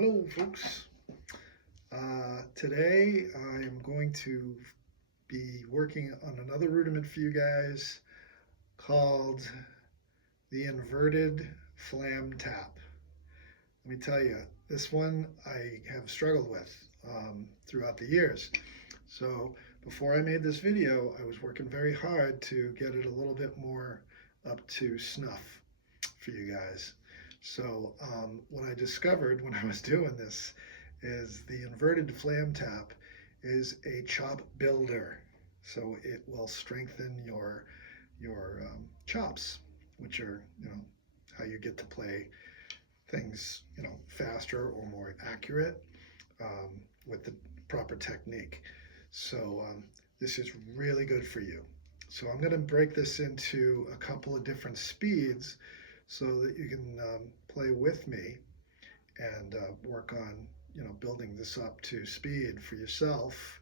Hello, folks. Today I am going to be working on another rudiment for you guys called the inverted flam tap. Let me tell you, this one I have struggled with throughout the years. So before I made this video, I was working very hard to get it a little bit more up to snuff for you guys. So what I discovered when I was doing this is the inverted flam tap is a chop builder. So it will strengthen your chops, which are how you get to play things faster or more accurate with the proper technique. So this is really good for you. So I'm going to break this into a couple of different speeds so that you can play with me and work on building this up to speed for yourself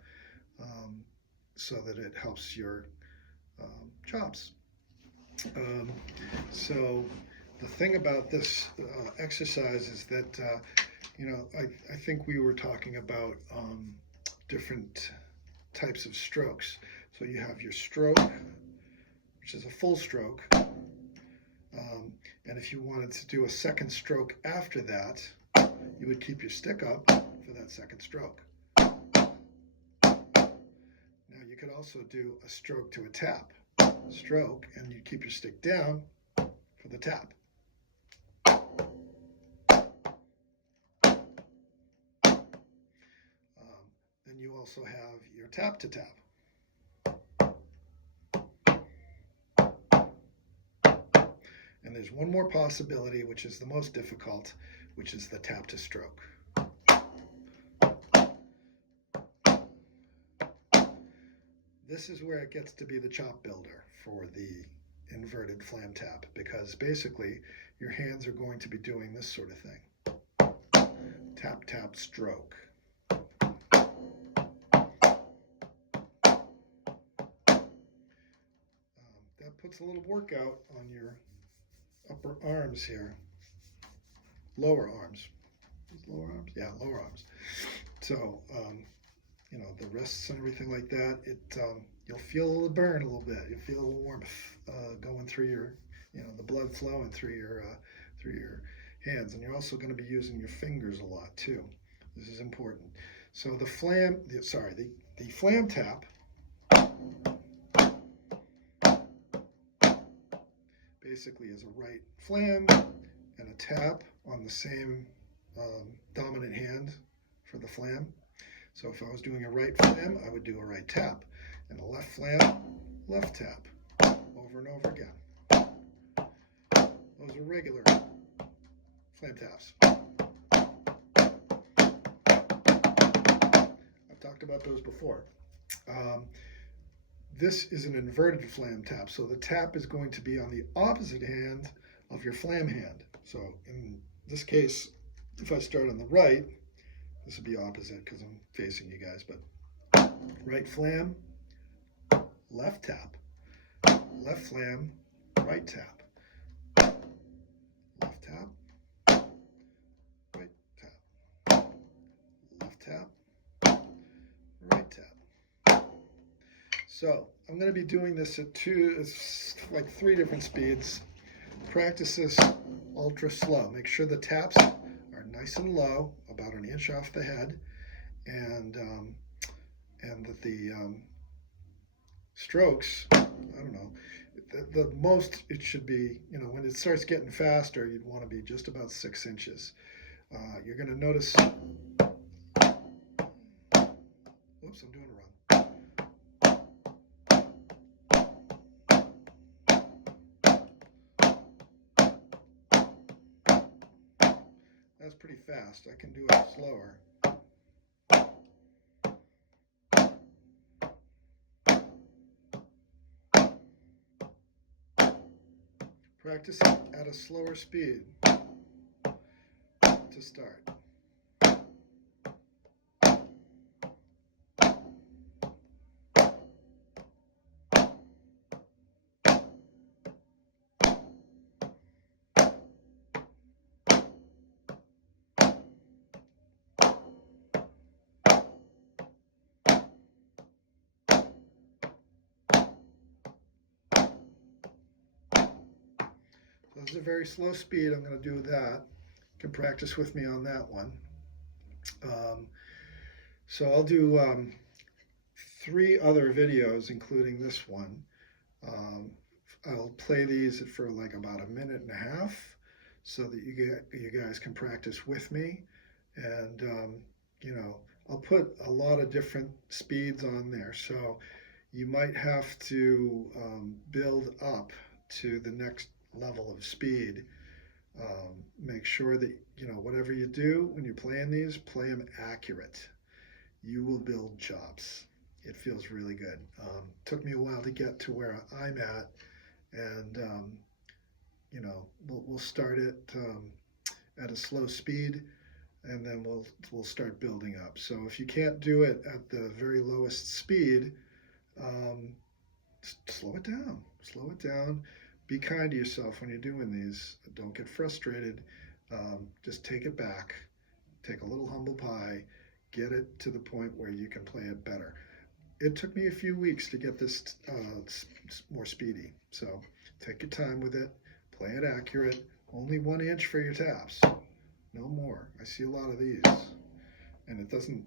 so that it helps your chops. So the thing about this exercise is that I think we were talking about different types of strokes. So you have your stroke, which is a full stroke. And if you wanted to do a second stroke after that, you would keep your stick up for that second stroke. Now you could also do a stroke to a tap. Stroke, and you keep your stick down for the tap. Then you also have your tap to tap. And there's one more possibility, which is the most difficult, which is the tap to stroke. This is where it gets to be the chop builder for the inverted flam tap, because basically your hands are going to be doing this sort of thing. Tap, tap, stroke. That puts a little workout on your upper arms here. Lower arms. Lower arms? Yeah, lower arms. So, the wrists and everything like that, you'll feel the burn a little bit. You'll feel a little warmth going through your, the blood flowing through your hands. And you're also going to be using your fingers a lot too. This is important. So the flam tap basically is a right flam and a tap on the same dominant hand for the flam. So if I was doing a right flam, I would do a right tap, and a left flam, left tap, over and over again. Those are regular flam taps. I've talked about those before. This is an inverted flam tap, so the tap is going to be on the opposite hand of your flam hand. So in this case, if I start on the right, this would be opposite because I'm facing you guys, but right flam, left tap, left flam, right tap, left tap, right tap, left tap, right tap. So I'm going to be doing this at three different speeds. Practice this ultra slow. Make sure the taps are nice and low, about an inch off the head, and that the strokes, I don't know, the most it should be, when it starts getting faster, you'd want to be just about 6 inches. You're going to notice, whoops, I'm doing it wrong. That's pretty fast. I can do it slower. Practice it at a slower speed to start. this is a very slow speed. I'm going to do that. You can practice with me on that one. So I'll do 3 other videos, including this one. Um, I'll play these for like about a minute and a half, so that you guys can practice with me, and you know, I'll put a lot of different speeds on there, so you might have to build up to the next level of speed. Make sure that, you know, whatever you do when you're playing these, play them accurate. You will build chops. It feels really good. Took me a while to get to where I'm at, and you know, we'll start it at a slow speed, and then we'll start building up. So if you can't do it at the very lowest speed, um, slow it down. Slow it down. Be kind to yourself when you're doing these. Don't get frustrated. Just take it back. Take a little humble pie. Get it to the point where you can play it better. It took me a few weeks to get this more speedy. So take your time with it. Play it accurate. Only 1 inch for your taps. No more. I see a lot of these. And it doesn't,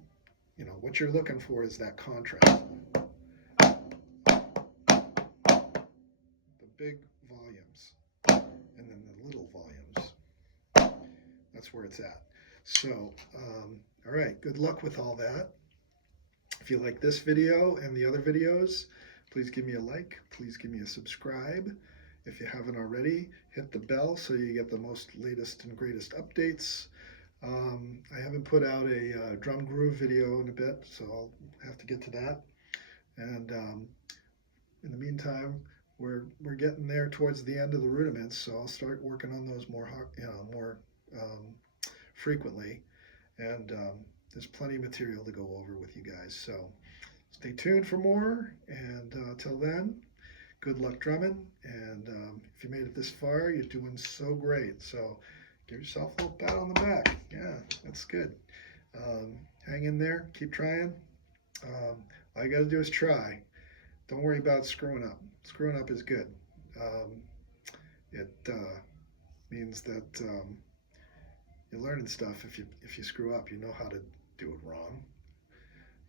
you know, what you're looking for is that contrast. The big volumes and then the little volumes. That's where it's at. So, all right, good luck with all that. If you like this video and the other videos, please give me a like. Please give me a subscribe. If you haven't already, hit the bell so you get the most latest and greatest updates. I haven't put out a drum groove video in a bit, so I'll have to get to that. And in the meantime, we're getting there towards the end of the rudiments, so I'll start working on those more frequently. And there's plenty of material to go over with you guys. So stay tuned for more. And till then, good luck drumming. And if you made it this far, you're doing so great. So give yourself a little pat on the back. Yeah, that's good. Hang in there. Keep trying. All you got to do is try. Don't worry about screwing up. Screwing up is good. It means that you're learning stuff. If you screw up, you know how to do it wrong.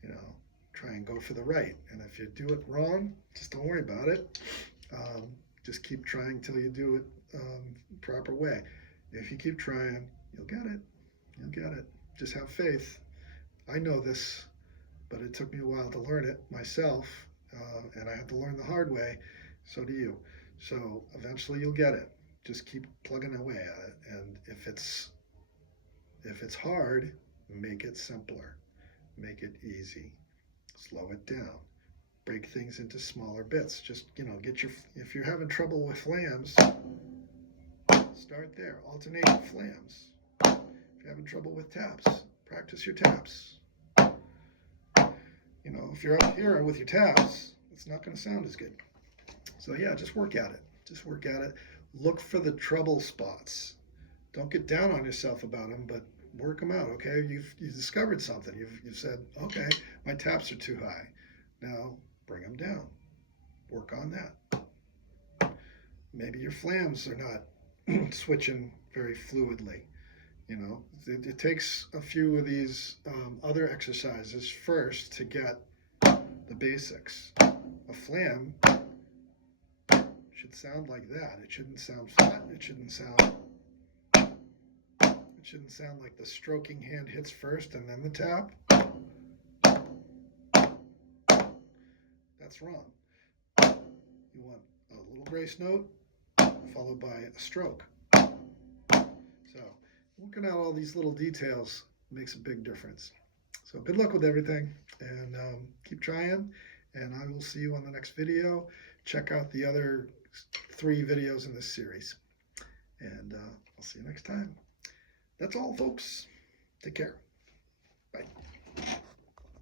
You know, try and go for the right. And if you do it wrong, just don't worry about it. Just keep trying till you do it the proper way. If you keep trying, you'll get it. You'll get it. Just have faith. I know this, but it took me a while to learn it myself, and I had to learn the hard way. So do you. So eventually you'll get it. Just keep plugging away at it. And if it's hard, make it simpler. Make it easy. Slow it down. Break things into smaller bits. Just, you know, if you're having trouble with flams, start there. Alternate flams. If you're having trouble with taps, practice your taps. You know, if you're up here with your taps, it's not going to sound as good. So yeah, just work at it. Just work at it. Look for the trouble spots. Don't get down on yourself about them, but work them out, okay? You've discovered something. You've said, okay, my taps are too high. Now bring them down. Work on that. Maybe your flams are not switching very fluidly. You know, it takes a few of these other exercises first to get the basics. A flam should sound like that. It shouldn't sound flat. It shouldn't sound like the stroking hand hits first and then the tap. That's wrong. You want a little grace note followed by a stroke. So working out all these little details makes a big difference. So good luck with everything, and keep trying, and I will see you on the next video. Check out the other 3 videos in this series, and I'll see you next time. That's all, folks. Take care. Bye.